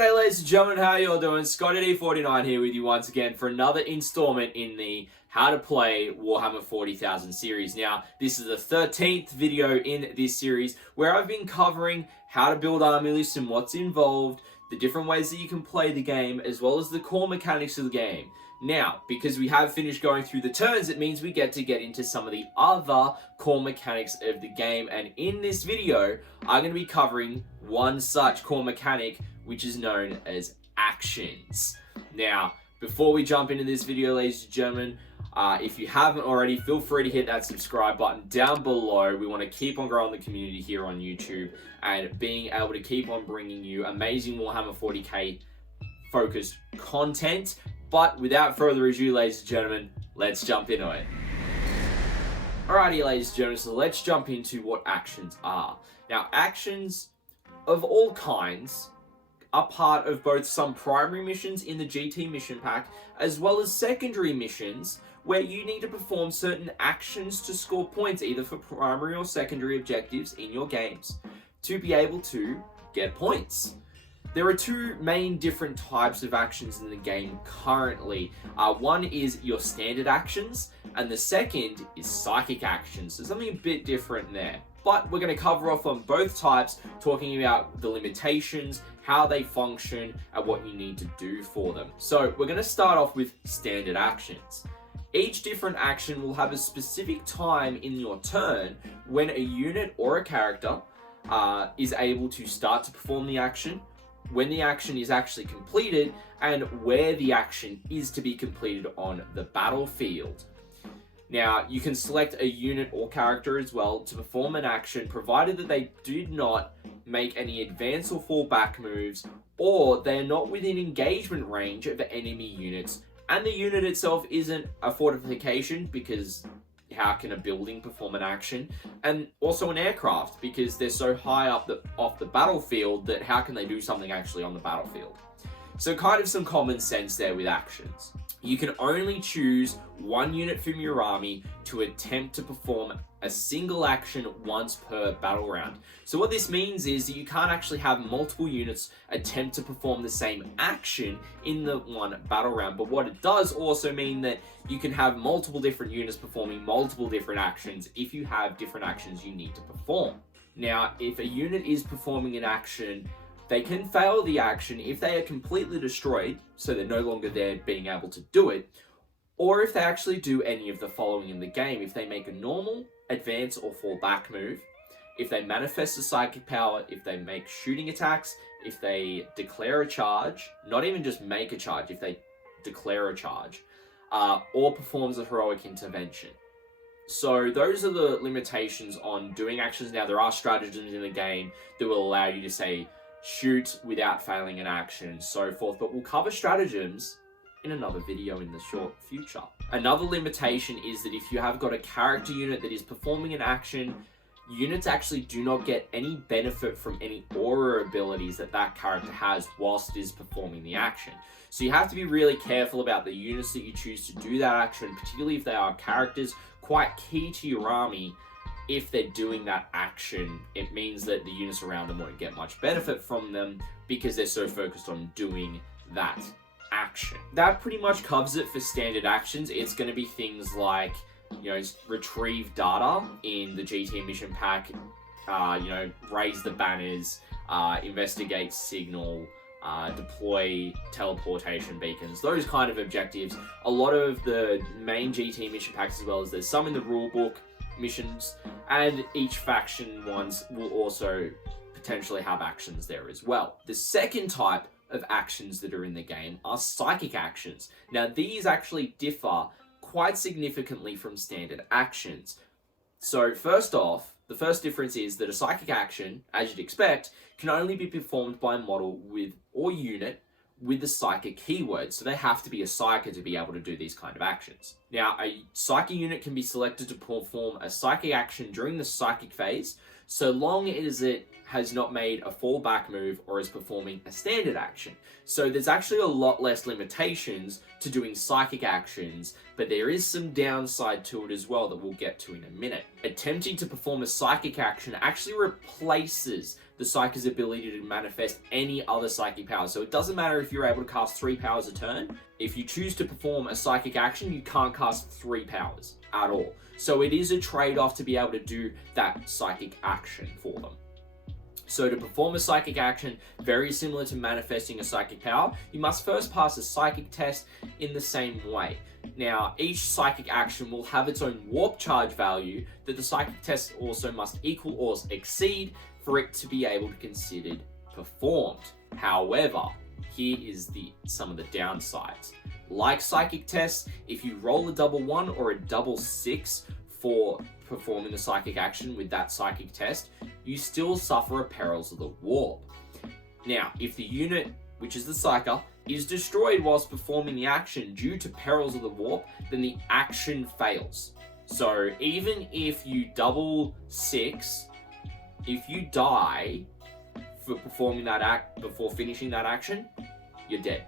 G'day ladies and gentlemen, how you all doing? Scotty49 here with you once again for another installment in the How to Play Warhammer 40,000 series. Now, this is the 13th video in this series where I've been covering how to build army lists and what's involved, the different ways that you can play the game, as well as the core mechanics of the game. Now, because we have finished going through the turns, it means we get into some of the other core mechanics of the game. And in this video, I'm going to be covering one such core mechanic, which is known as actions. Now, before we jump into this video, ladies and gentlemen, if you haven't already, feel free to hit that subscribe button down below. We want to keep on growing the community here on YouTube and being able to keep on bringing you amazing Warhammer 40k focused content. But without further ado, ladies and gentlemen, let's jump into it. Alrighty, ladies and gentlemen, so let's jump into what actions are. Now, actions of all kinds are part of both some primary missions in the GT mission pack, as well as secondary missions where you need to perform certain actions to score points, either for primary or secondary objectives in your games, to be able to get points. There are two main different types of actions in the game currently. One is your standard actions, and the second is psychic actions. So something a bit different there. But we're going to cover off on both types, talking about the limitations, how they function, and what you need to do for them. So we're going to start off with standard actions. Each different action will have a specific time in your turn when a unit or a character is able to start to perform the action, when the action is actually completed, and where the action is to be completed on the battlefield. Now, you can select a unit or character as well to perform an action, provided that they did not make any advance or fall back moves, or they're not within engagement range of enemy units, and the unit itself isn't a fortification, because how can a building perform an action? And also an aircraft, because they're so high up off the battlefield that how can they do something actually on the battlefield? So kind of some common sense there with actions. You can only choose one unit from your army to attempt to perform a single action once per battle round. So what this means is that you can't actually have multiple units attempt to perform the same action in the one battle round. But what it does also mean that you can have multiple different units performing multiple different actions if you have different actions you need to perform. Now, if a unit is performing an action, they can fail the action if they are completely destroyed, so they're no longer there being able to do it, or if they actually do any of the following in the game. If they make a normal, advance, or fall back move, if they manifest a psychic power, if they make shooting attacks, if they declare a charge, not even just make a charge, if they declare a charge, or performs a heroic intervention. So those are the limitations on doing actions. Now, there are stratagems in the game that will allow you to say, shoot without failing an action and so forth, but we'll cover stratagems in another video in the short future. Another limitation is that if you have got a character unit that is performing an action, units actually do not get any benefit from any aura abilities that that character has whilst it is performing the action. So you have to be really careful about the units that you choose to do that action, particularly if they are characters quite key to your army. If they're doing that action, it means that the units around them won't get much benefit from them because they're so focused on doing that action. That pretty much covers it for standard actions. It's going to be things like, retrieve data in the GT mission pack, raise the banners, investigate signal, deploy teleportation beacons, those kind of objectives. A lot of the main GT mission packs, as well as there's some in the rulebook missions, and each faction ones will also potentially have actions there as well. The second type of actions that are in the game are psychic actions. Now, these actually differ quite significantly from standard actions. So first off, the first difference is that a psychic action, as you'd expect, can only be performed by a model with or unit with the psychic keyword. So they have to be a psyker to be able to do these kind of actions. Now, a psychic unit can be selected to perform a psychic action during the psychic phase, so long as it has not made a fallback move or is performing a standard action. So there's actually a lot less limitations to doing psychic actions, but there is some downside to it as well that we'll get to in a minute. Attempting to perform a psychic action actually replaces the psyker's ability to manifest any other psychic power. So it doesn't matter if you're able to cast 3 powers a turn. If you choose to perform a psychic action, you can't cast 3 powers at all. So it is a trade-off to be able to do that psychic action for them. So to perform a psychic action, very similar to manifesting a psychic power, you must first pass a psychic test in the same way. Now, each psychic action will have its own warp charge value that the psychic test also must equal or exceed for it to be able to be considered performed. However, here is some of the downsides. Like psychic tests, if you roll a double 1 or a double 6 for performing the psychic action with that psychic test, you still suffer a perils of the warp. Now, if the unit, which is the psyker, is destroyed whilst performing the action due to perils of the warp, then the action fails. So even if you double 6, if you die for performing that act before finishing that action, you're dead.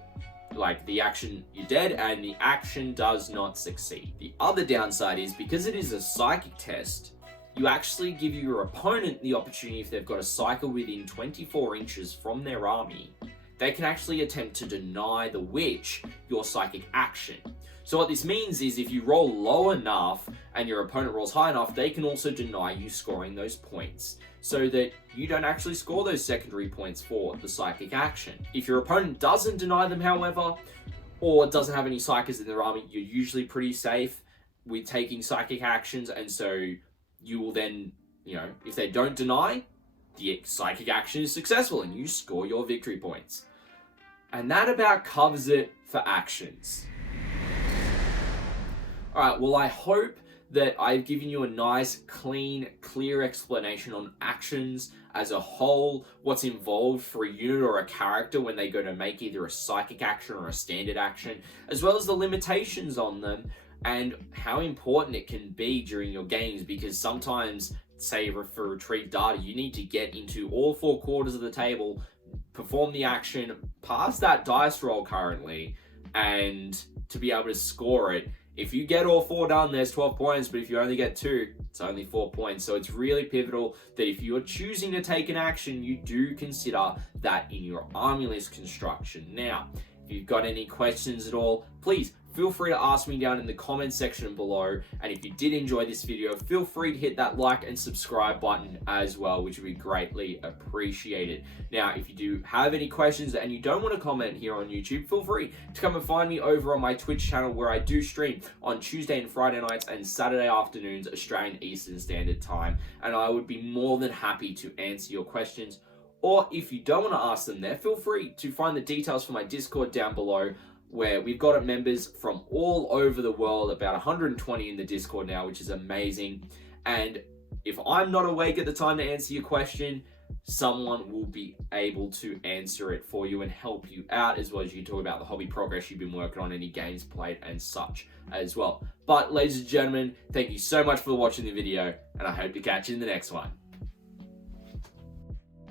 Like the action, you're dead, and the action does not succeed. The other downside is because it is a psychic test, you actually give your opponent the opportunity, if they've got a psyker within 24 inches from their army, they can actually attempt to deny the witch your psychic action. So what this means is if you roll low enough and your opponent rolls high enough, they can also deny you scoring those points, so that you don't actually score those secondary points for the psychic action. If your opponent doesn't deny them, however, or doesn't have any psykers in their army, you're usually pretty safe with taking psychic actions, and so you will then, if they don't deny, the psychic action is successful and you score your victory points. And that about covers it for actions. Alright, well, I hope that I've given you a nice, clean, clear explanation on actions as a whole, what's involved for a unit or a character when they go to make either a psychic action or a standard action, as well as the limitations on them and how important it can be during your games, because sometimes, say for retrieve data, you need to get into all 4 quarters of the table, perform the action, pass that dice roll currently, and to be able to score it. If you get all 4 done, there's 12 points, but if you only get 2, it's only 4 points. So it's really pivotal that if you're choosing to take an action, you do consider that in your army list construction. Now, if you've got any questions at all, please feel free to ask me down in the comment section below. And if you did enjoy this video, feel free to hit that like and subscribe button as well, which would be greatly appreciated. Now, if you do have any questions and you don't want to comment here on YouTube, feel free to come and find me over on my Twitch channel, where I do stream on Tuesday and Friday nights and Saturday afternoons, Australian Eastern Standard Time. And I would be more than happy to answer your questions. Or if you don't want to ask them there, feel free to find the details for my Discord down below, where we've got members from all over the world, about 120 in the Discord now, which is amazing. And if I'm not awake at the time to answer your question, someone will be able to answer it for you and help you out, as well as you can talk about the hobby progress you've been working on, any games played and such as well. But ladies and gentlemen, thank you so much for watching the video, and I hope to catch you in the next one.